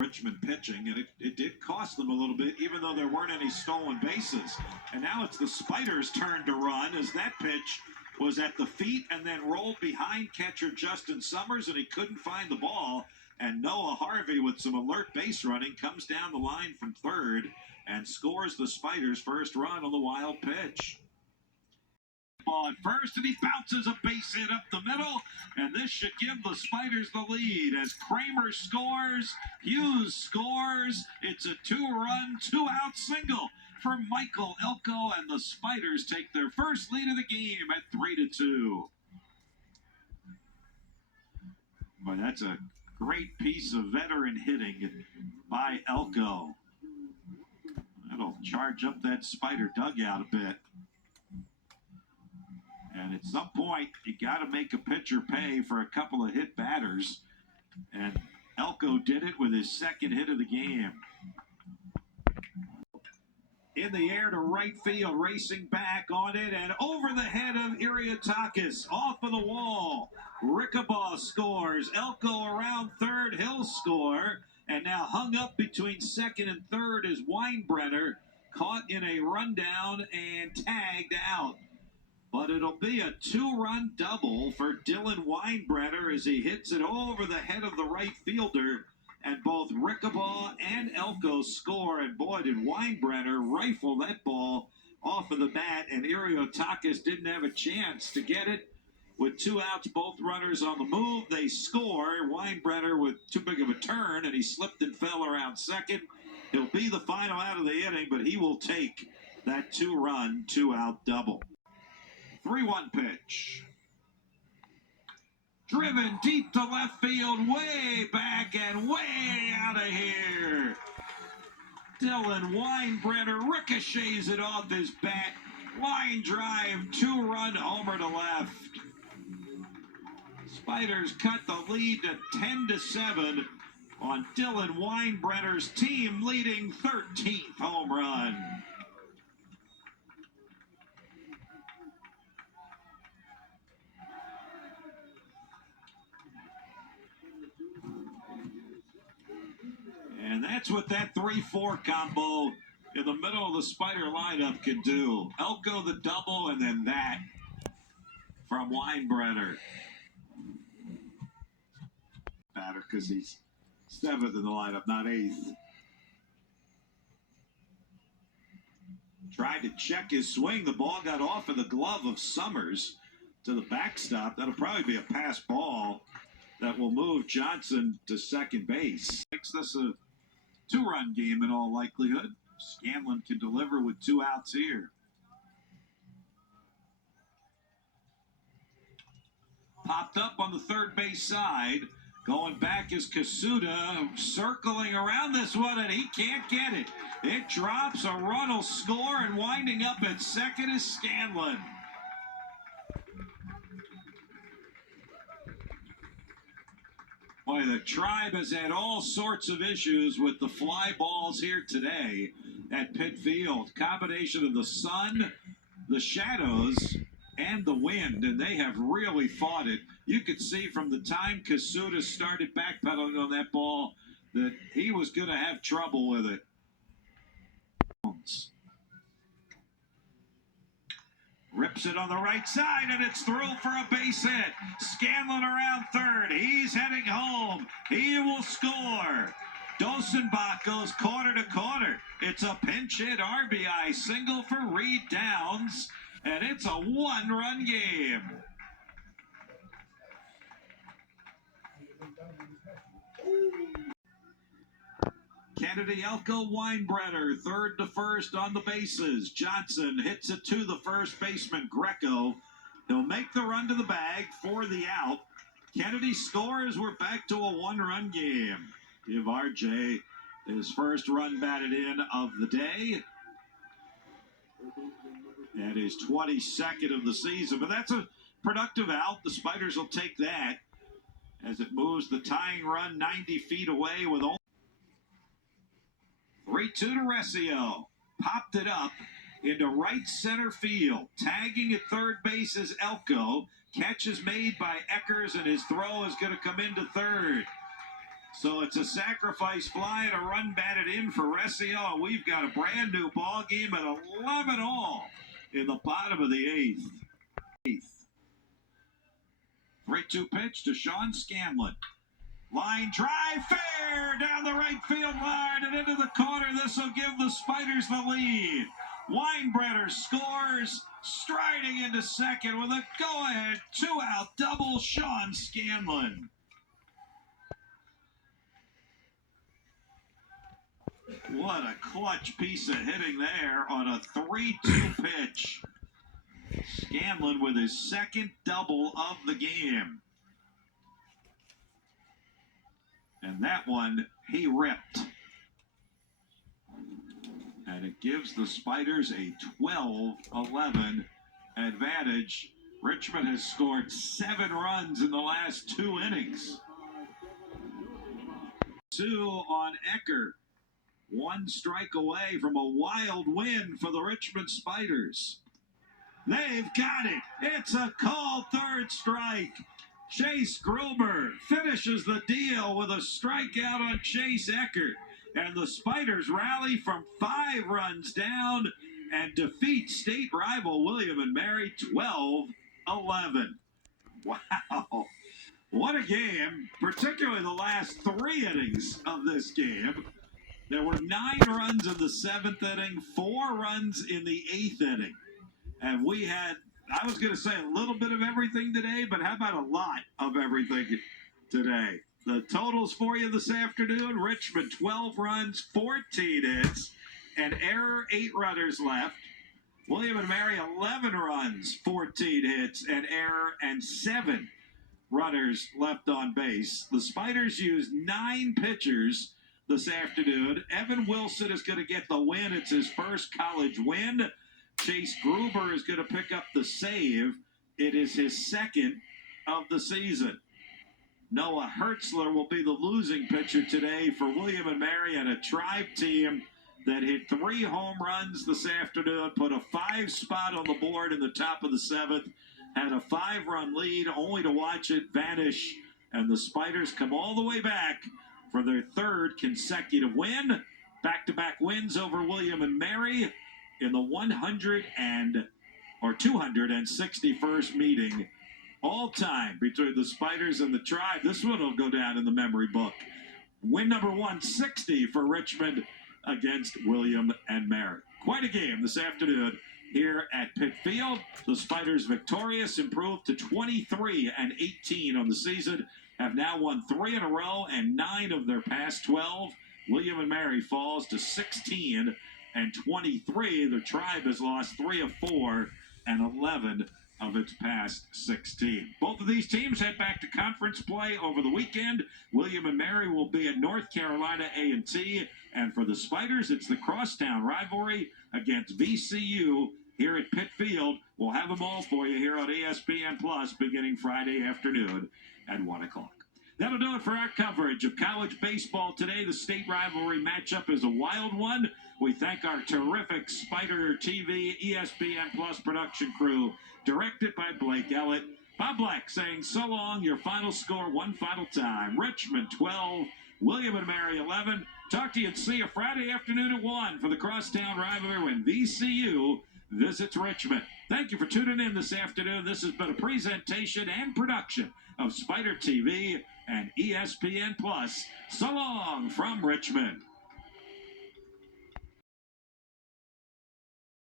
Richmond pitching, and it did cost them a little bit, even though there weren't any stolen bases. And now it's the Spiders' turn to run, as that pitch was at the feet and then rolled behind catcher Justin Summers, and he couldn't find the ball. And Noah Harvey, with some alert base running, comes down the line from third and scores the Spiders' first run on the wild pitch. Ball at first, and he bounces a base hit up the middle, and this should give the Spiders the lead as Kramer scores, Hughes scores. It's a two-run, two-out single for Michael Elko, and the Spiders take their first lead of the game at 3-2. Boy, that's a great piece of veteran hitting by Elko. That'll charge up that Spider dugout a bit. And at some point, you got to make a pitcher pay for a couple of hit batters. And Elko did it with his second hit of the game. In the air to right field, racing back on it, and over the head of Iriatakis, off of the wall. Rickabaugh scores. Elko around third, he'll score. And now hung up between second and third is Weinbrenner, caught in a rundown and tagged out. But it'll be a two-run double for Dylan Weinbrenner as he hits it over the head of the right fielder. And both Rickabaugh and Elko score. And boy, did Weinbrenner rifle that ball off of the bat. And Iriatakis didn't have a chance to get it. With two outs, both runners on the move, they score. Weinbrenner with too big of a turn, and he slipped and fell around second. He'll be the final out of the inning, but he will take that two-run, two-out double. 3-1 pitch. Driven deep to left field, way back and way out of here. Dylan Weinbrenner ricochets it off his bat. Line drive, two-run homer to left. Spiders cut the lead to 10-7 on Dylan Weinbrenner's team-leading 13th home run. And that's what that 3-4 combo in the middle of the Spider lineup can do. Elko the double, and then that from Weinbrenner. Batter because he's 7th in the lineup, not 8th. Tried to check his swing. The ball got off of the glove of Summers to the backstop. That'll probably be a pass ball that will move Johnson to second base. Makes this a two-run game in all likelihood. Scanlon can deliver with two outs here. Popped up on the third base side. Going back is Kasuda, circling around this one, and he can't get it. It drops, a run will score, and winding up at second is Scanlon. Boy, the Tribe has had all sorts of issues with the fly balls here today at Pitt Field. Combination of the sun, the shadows, and the wind, and they have really fought it. You could see from the time Kasuda started backpedaling on that ball that he was going to have trouble with it. Rips it on the right side, and it's through for a base hit. Scanlon around third. He's heading home. He will score. Dosenbach goes corner to corner. It's a pinch hit RBI single for Reed Downs, and it's a one-run game. Kennedy, Elko, Weinbrenner, third to first on the bases. Johnson hits it to the first baseman, Greco. He'll make the run to the bag for the out. Kennedy scores. We're back to a one-run game. Give RJ his first run batted in of the day. And his 22nd of the season. But that's a productive out. The Spiders will take that as it moves the tying run 90 feet away with only 3-2 to Recio. Popped it up into right center field. Tagging at third base is Elko. Catch is made by Eckers, and his throw is going to come into third. So it's a sacrifice fly and a run batted in for Resio. We've got a brand new ball game at 11 all in the bottom of the eighth. 3-2 pitch to Sean Scanlon. Line drive, fair down the right field line and into the corner. This will give the Spiders the lead. Weinbrenner scores, striding into second with a go-ahead two-out double. Sean Scanlon. What a clutch piece of hitting there on a 3-2 pitch. Scanlon with his second double of the game. And that one, he ripped. And it gives the Spiders a 12-11 advantage. Richmond has scored 7 runs in the last 2 innings. 2 on Ecker. 1 strike away from a wild win for the Richmond Spiders. They've got it. It's a called third strike. Chase Gruber finishes the deal with a strikeout on Chase Eckert. And the Spiders rally from 5 runs down and defeat state rival William and Mary 12-11. Wow. What a game, particularly the last 3 innings of this game. There were 9 runs in the 7th inning, 4 runs in the 8th inning. And we had, I was going to say a little bit of everything today, but how about a lot of everything today? The totals for you this afternoon: Richmond 12 runs, 14 hits, an error, 8 runners left. William and Mary 11 runs, 14 hits, an error, and 7 runners left on base. The Spiders used 9 pitchers this afternoon. Evan Wilson is going to get the win. It's his first college win. Chase Gruber is going to pick up the save. It is his second of the season. Noah Hertzler will be the losing pitcher today for William and Mary, and a Tribe team that hit 3 home runs this afternoon, put a 5 spot on the board in the top of the 7th, had a 5-run lead, only to watch it vanish, and the Spiders come all the way back for their 3rd consecutive win. Back-to-back wins over William and Mary in the 261st meeting all time between the Spiders and the Tribe. This one will go down in the memory book. Win number 160 for Richmond against William and Mary. Quite a game this afternoon here at Pitt Field. The Spiders victorious, improved to 23-18 on the season, have now won 3 in a row and 9 of their past 12. William and Mary falls to 16-23. The Tribe has lost 3 of 4 and 11 of its past 16. Both of these teams head back to conference play over the weekend. William and Mary will be at North Carolina A&T, and for the Spiders, it's the crosstown rivalry against VCU here at Pitt Field. We'll have them all for you here on ESPN Plus beginning Friday afternoon at 1 o'clock. That'll do it for our coverage of college baseball today. The state rivalry matchup is a wild one. We thank our terrific Spider TV ESPN Plus production crew, directed by Blake Ellett. Bob Black saying so long. Your final score one final time: Richmond 12, William and Mary 11. Talk to you and see you Friday afternoon at 1 for the crosstown rivalry when VCU visits Richmond. Thank you for tuning in this afternoon. This has been a presentation and production of Spider TV and ESPN Plus. So long from Richmond.